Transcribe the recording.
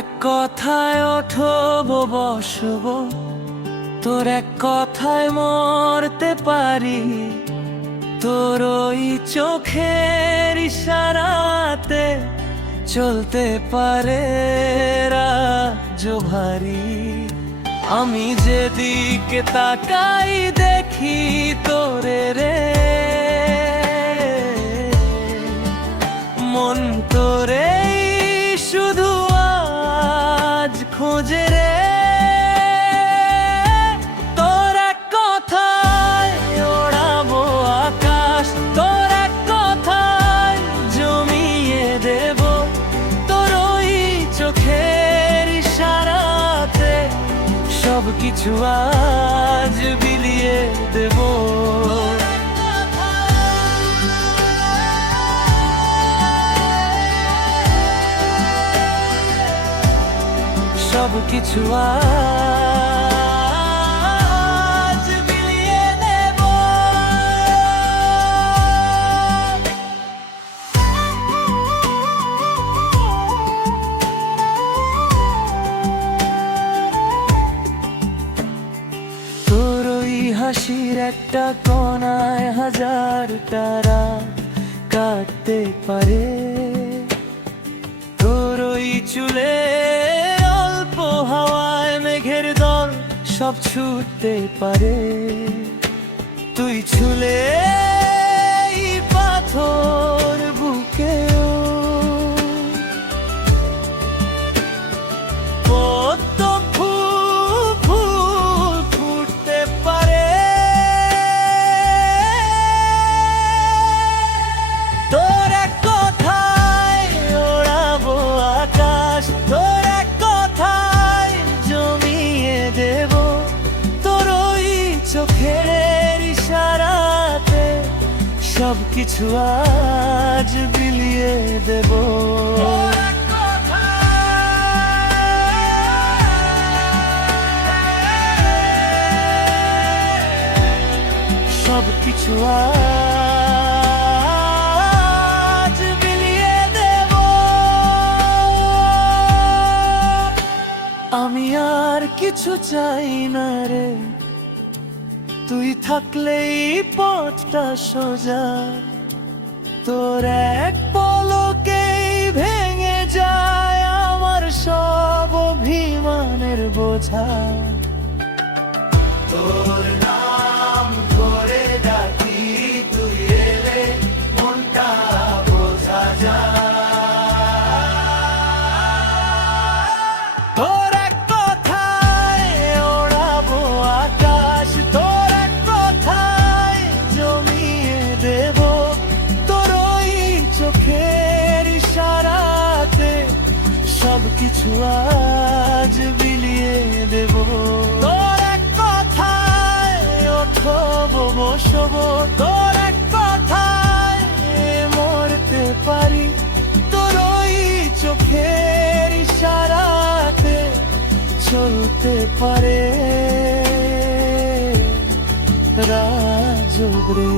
এক কথায় ওঠব বসব, তোর এক কথায় মরতে পারি, তোর ওই চোখের ইশারাতে চলতে পারে রাজ্য ভারী। আমি যেদিকে তাকাই দেখি তোরে রে, মন তোরে শুধু আজ খোঁজে রে। তোর এক কথায় ওড়াবো আকাশ, তোর এক কথায় জমিয়ে দেব, তোর ওই চোখের ইশারাতে সবকিছু আজ বিলিয়ে দেব। সবকিছু আজ বিলিয়ে দেব। তোর ওই হাসির একটা কোণায় হাজার তারা কাটতে পারে, তোর ওই চুলে হাওয়ায় মেঘের দল সব ছুটতে পারে। তুই ছুলে পাথর বুকেও পদ্ম ফুল ফুটতে পারে। তোর এক কথায় ওড়াবো আকাশ, তোর এক কথায় জমিয়ে দেব, তোর ওই চোখের ইশারাতে সবকিছু আজ বিলিয়ে দেব। সবকিছু আজ বিলিয়ে দেব। আমি আর কিছু চাই না রে, তুই থাকলেই পথটা সোজা। তোর এক পলকেই ভেঙে যায় আমার সব অভিমানের বোঝা। তোর নাম করে ডাকি, তুই এলে মনটা বোঝা যায়। তোর এক কথায় ওড়াবো আকাশ, তোর এক কথায় জমিয়ে দেব, তোর ওই চোখের ইশারাতে সবকিছু আজ বিলিয়ে দেব। তোর এক কথায় ওঠব বসব, তোর এক কথায় মরতে পারি, তোর ওই চোখের ইশারাতে চলতে পারে রাজবরে।